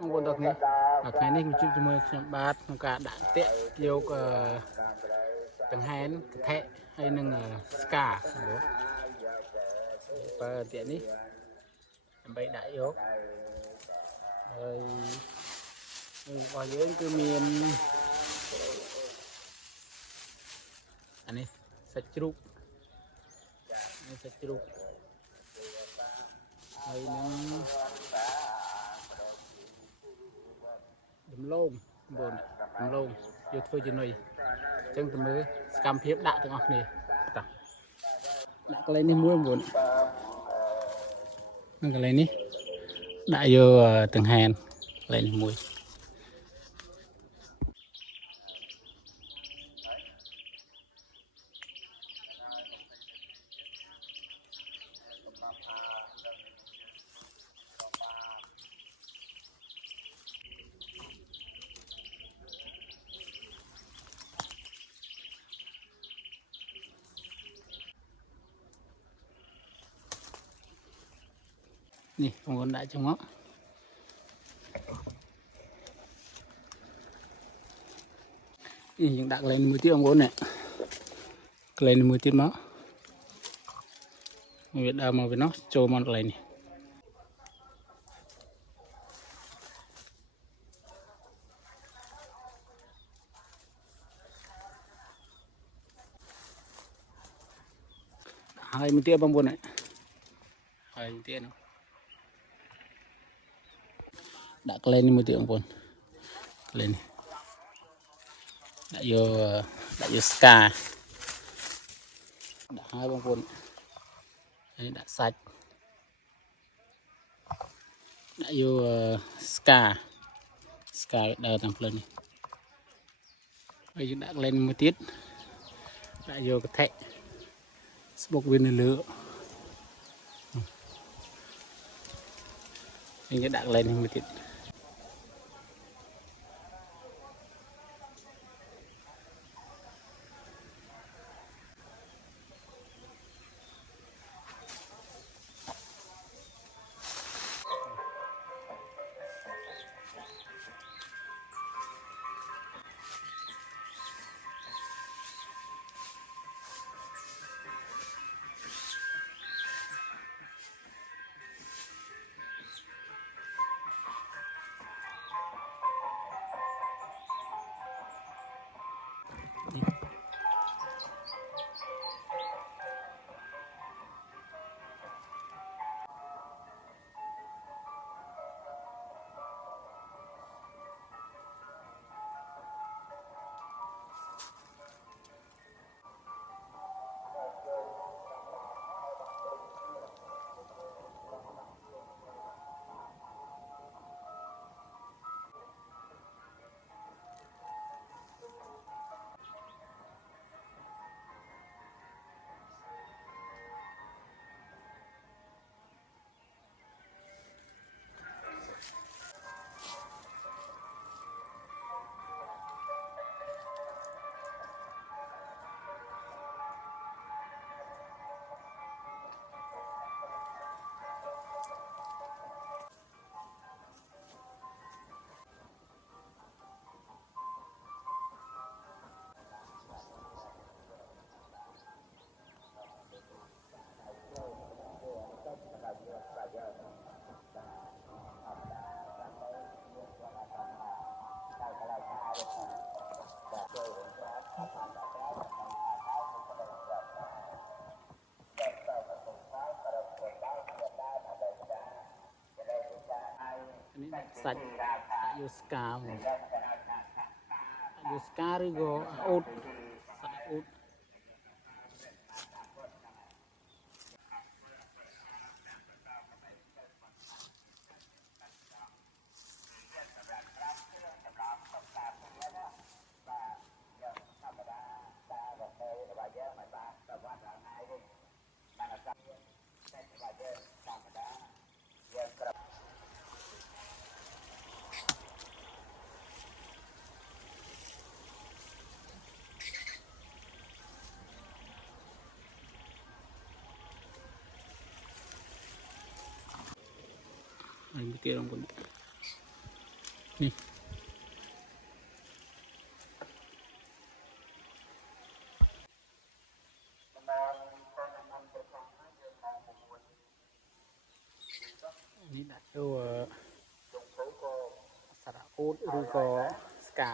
mong muốn được này ngày nay mình chụp cho mời xem bát trong cả đạn tệ yêu từng hén thẹ hay nâng ska bố và tiện đi bay đại yếu rồi vào dưới cứ miền anh ấy sạch trục hay nâng đầm lông bồn đầm lông yêu thôi cho nơi chân tầm mới cam phiếp đã từng ngọc này đã có lên đi mua bồn nó cái lên đi đã vô từng hèn lên mùi nè không còn đại trong nó hiện đặt lên 10 tiếng ông này lên 10 tiếng nó việc đào mà với nó trôi mòn lên này hai mươi tiếng bông bồn này 20 tiếng nó đã lên 10 tiếng bồn lên đã vô ska đã hai bông bồn đã sạch đã vô ska đào tăng lên bây giờ đã lên 10 tiết đã vô cái thẻ bốc viên lửa bây giờ đã lên 10 tiết sạch vô ska vô ska rồi go út sạch út Ay, metieron con นี่นี่ដាក់ចូលសារៈអូតឬក៏ស្កា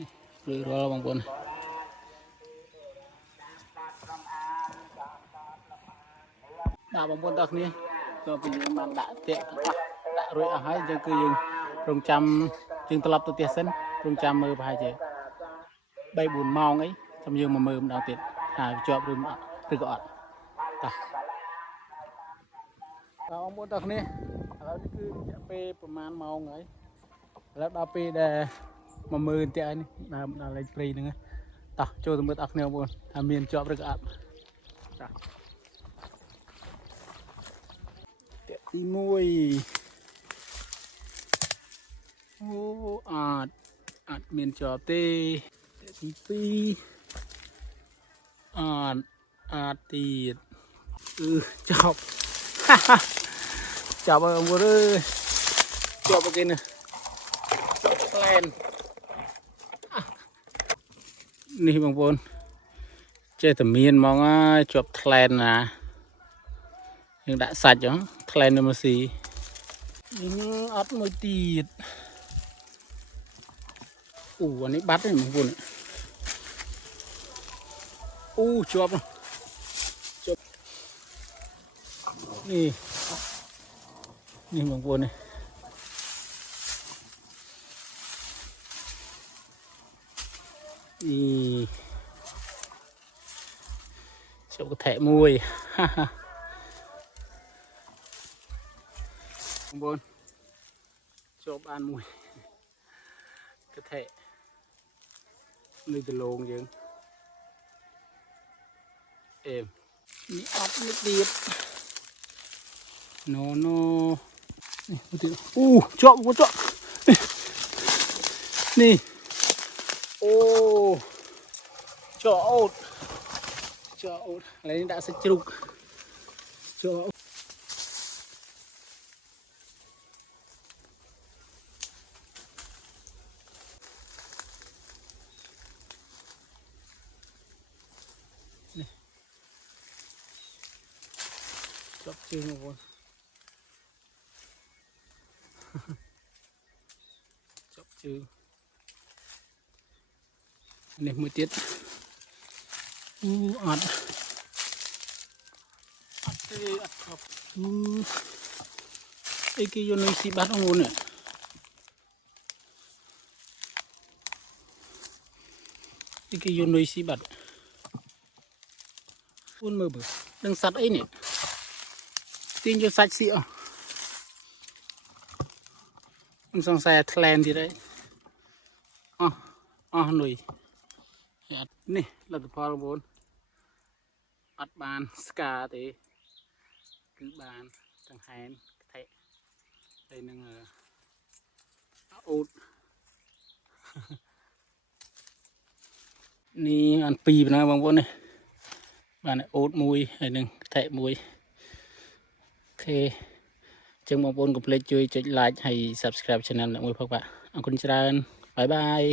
នេះរួចរាល់បងប្អូនដាក់បងប្អូនដល់គ្នាក៏ពីយើងបានដាក់តាក់ដាក់រួចអស់ហើយយើងគឺយើងរងចាំយើងត្រឡប់ទៅផ្ទះសិនរងចាំមើលប្រហែលជា3-4 ម៉ោងអីចាំយើងមកមើលម្ដងទៀតថាជាប់ឬក៏អត់តោះបងប្អូនដល់គ្នាឥឡូវនេះគឺរយៈពេលប្រហែលម៉ោងហើយឥឡូវដល់ពេលដែលមកមើលតាក់នេះដល់លេខព្រៃហ្នឹងតោះចូលទៅមើលអស់គ្នាបងប្អូនថាមានជាប់ឬក៏អត់តោះតាក់ទី1អូអត់មានជាប់ទេតាក់ទី2អត់ទៀតចប់ចាប់ហើយបងប្អូនអើយជាប់អូខេណាជាប់ខ្លែននេះបងប្អូនចេះតែមានហ្មងហើយជាប់ខ្លែនណាយើងដាក់សាច់ចឹងខ្លែននៅមកស៊ីនេះអត់មួយទៀតអានេះបាត់ទេបងប្អូនជាប់នេះបងប្អូននេះជាប់កថែមួយបងប្អូនជាប់បានមួយកថែនៅដលងយើងនេះអត់នេះទៀតណូនេះទៀតជាប់ជាប់នេះជាប់អូតឥឡូវនេះដាក់សាច់ជ្រូកជាប់នេះជាប់ជើងបងប្អូនជាប់ជើងនេះមួយទៀតអត់ទេអត់ខប់អីគេយកនៅស៊ីបាត់អូននេះអីគេយកនៅស៊ីបាត់អូនមើលដឹងសัตว์អីនេះទាញយកសាច់ស៊ីអស់ខ្ញុំសង្ស័យថ្លែនទៀតហើយអស់នុយនេះលទ្ធផលបងប្អូនអត់បានស្កាទេគឺបានទាំងហែនថែហើយនឹងអូតនេះអាន2ប៉ុណ្ណាបងប្អូននេះបានអូតមួយហើយនឹងថែមួយអូខេចឹងបងប្អូនកុំភ្លេចជួយចុច like ហើយ subscribe channel មួយផងបាទអរគុណច្រើនបាយបាយ